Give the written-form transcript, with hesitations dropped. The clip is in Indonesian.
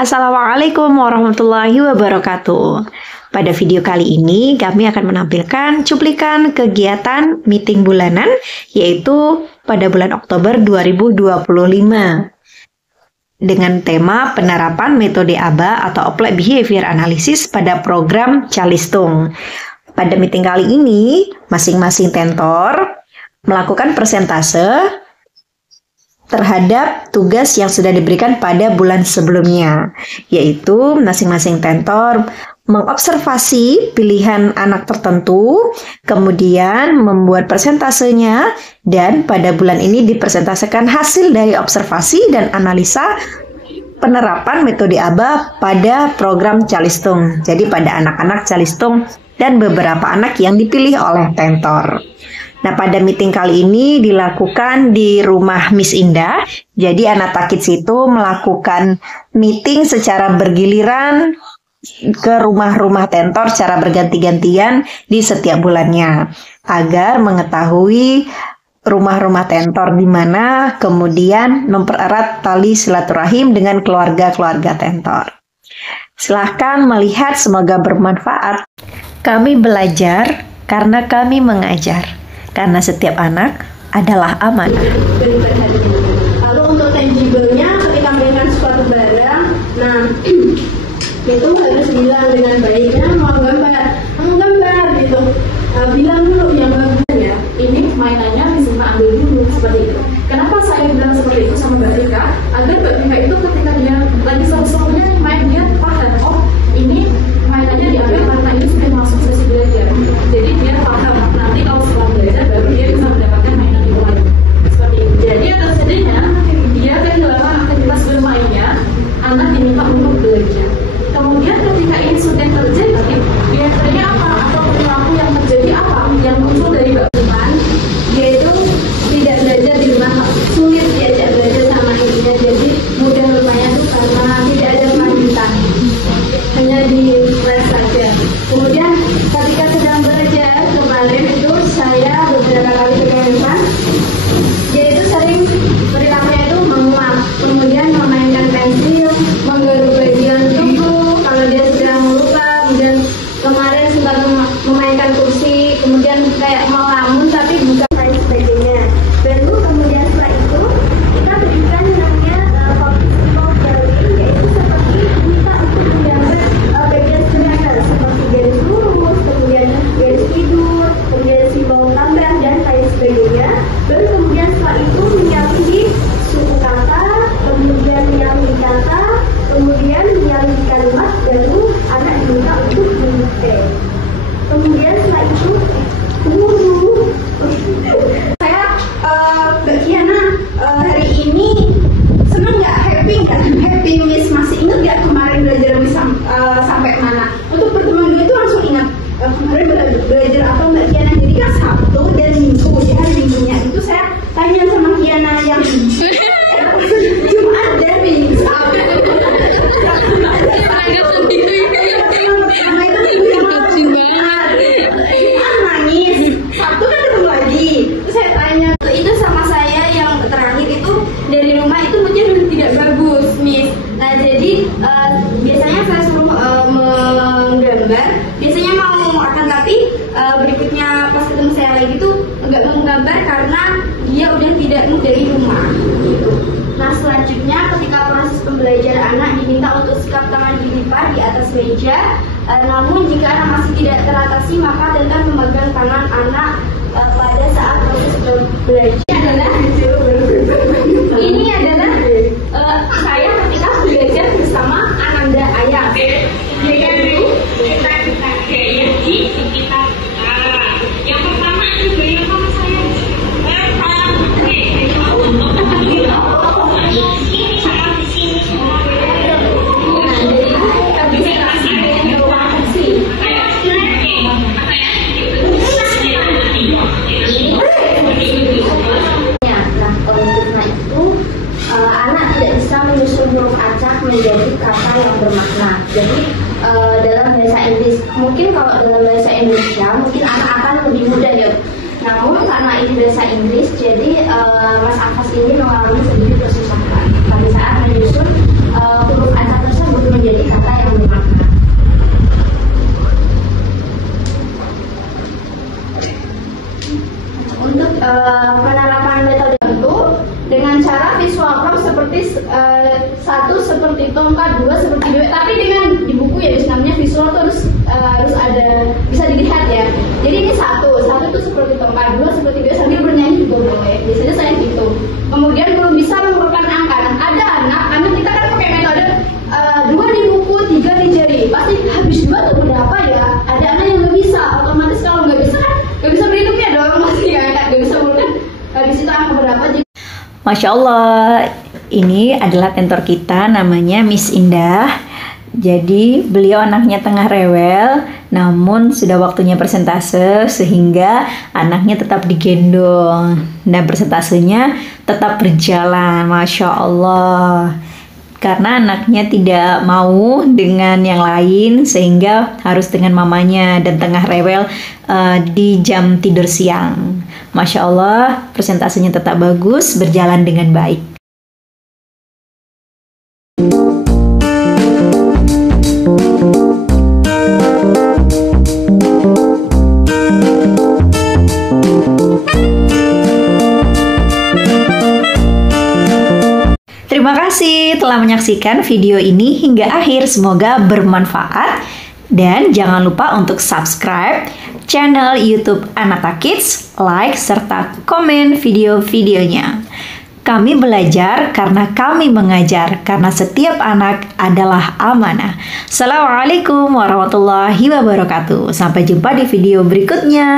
Assalamualaikum warahmatullahi wabarakatuh. Pada video kali ini kami akan menampilkan cuplikan kegiatan meeting bulanan yaitu pada bulan Oktober 2025 dengan tema penerapan metode ABA atau Applied Behavior Analysis pada program Calistung. Pada meeting kali ini masing-masing tentor melakukan persentase terhadap tugas yang sudah diberikan pada bulan sebelumnya, yaitu masing-masing tentor mengobservasi pilihan anak tertentu, kemudian membuat persentasenya, dan pada bulan ini dipresentasikan hasil dari observasi dan analisa penerapan metode ABA pada program Calistung. Jadi pada anak-anak Calistung dan beberapa anak yang dipilih oleh tentor. Nah, pada meeting kali ini dilakukan di rumah Miss Indah. Jadi anak Kids itu melakukan meeting secara bergiliran ke rumah-rumah tentor secara berganti-gantian di setiap bulannya agar mengetahui rumah-rumah tentor di mana, kemudian mempererat tali silaturahim dengan keluarga-keluarga tentor. Silahkan melihat, semoga bermanfaat. Kami belajar karena kami mengajar. Karena setiap anak adalah amanah. Lalu untuk tangible-nya, ketika memberikan suatu barang, nah itu harus bilang dengan baiknya mau gambar gitu. Bilang dulu yang bagus ya. Ini mainannya bisa ambil dulu seperti itu. Kenapa saya bilang seperti itu sama Mbak Rika? Agar Mbak Rika itu ketika dia lagi seru-serunya main, dia paham, oh ini mainannya diambil karena ini sudah masuk sesi belajar. Jadi dia paham. Nanti kalau setelah belajar baru dia bisa mendapatkan mainan itu lagi. Seperti itu. Jadi atas jadinya dia kehilangan aktivitas bermainnya, anak diminta untuk belajar. Kemudian ketika ini sudah terjadi, biasanya apa atau perilaku yang terjadi apa yang muncul dari Mbak Teman, yaitu tidak belajar di rumah, sulit diajak belajar sama ibunya, jadi mudah lumayan itu karena tidak ada kelanjutan, hanya di les saja. Kemudian ketika sedang belajar kemarin itu saya beberapa kali kegiatan, yaitu sering perilakunya itu menguap, kemudian memainkan pensil, menggaruk bagian tubuh kalau dia sedang lupa, kemudian kemarin sempat memainkan kursi, kemudian kayak melamun tapi bukan lain sebagainya. Baru kemudian setelah itu kita berikan namanya modeling, yaitu seperti kita untuk menggambar bagian sederhana seperti garis lurus, kemudian garis tidur, kemudian simbol tambah dan lain sebagainya. Baru kemudian setelah itu menyalihi suku kata, kemudian menyalihi kata, kemudian menyalihi kalimat, baru anak diminta untuk mendetail. Kemudian setelah itu saya Mbak Kiana hari ini seneng nggak, happy Miss, masih ingat nggak kemarin belajar Miss sampai mana? Untuk pertemuan itu langsung ingat kemarin belajar apa Mbak Kiana. Jadi kan Sabtu dan Minggu, di hari Minggunya itu saya tanya sama Kiana yang Jumat dan Minggu nangis, Sabtu kan ketemu lagi. Terus saya tanya itu sama saya yang terakhir itu dari rumah itu mungkin tidak bagus Miss. Nah jadi biasanya saya suruh menggambar, biasanya mau akan, tapi berikutnya pas ketemu saya lagi itu nggak mau menggambar karena dia udah tidak mau dari rumah gitu. Nah selanjutnya ketika proses pembelajaran anak diminta untuk sikap tangan dilipat di atas meja. Namun jika anak masih tidak teratasi maka dengan memegang tangan anak pada saat proses belajar adalah ini adalah saya ketika belajar bersama Ananda Ayah. Jadi kita gaya di kita. Yang pertama itu yang sama saya. Menjadi kata yang bermakna. Jadi dalam bahasa Inggris, mungkin kalau dalam bahasa Indonesia mungkin anak akan lebih mudah ya. Namun karena ini bahasa Inggris, jadi Mas Akas ini mengalami sedikit kesusahan pada saat menyusun huruf kata tersebut. tongkat, dua seperti dua, tapi dengan di buku ya namanya visual tuh harus ada bisa dilihat ya. Jadi ini satu tuh seperti tongkat, dua seperti dua, sambil bernyanyi juga boleh. Biasanya saya gitu. Kemudian belum bisa mengumpulkan angka. Ada anak kita kan pakai metode dua di buku, tiga di jari. Pasti habis dua tuh berapa ya? Ada anak yang nggak bisa, otomatis kalau nggak bisa kan nggak bisa berhitungnya dong, masih nggak bisa mengumpulkan di situ angka berapa. Masya Allah, ini adalah tentor kita, namanya Miss Indah. Jadi beliau anaknya tengah rewel, namun sudah waktunya persentase sehingga anaknya tetap digendong dan persentasenya tetap berjalan. Masya Allah. Karena anaknya tidak mau dengan yang lain sehingga harus dengan mamanya dan tengah rewel di jam tidur siang. Masya Allah, persentasenya tetap bagus, berjalan dengan baik. Terima kasih telah menyaksikan video ini hingga akhir. Semoga bermanfaat. Dan jangan lupa untuk subscribe channel YouTube Anata Kids, like, serta komen video-videonya. Kami belajar karena kami mengajar, karena setiap anak adalah amanah. Assalamualaikum warahmatullahi wabarakatuh. Sampai jumpa di video berikutnya.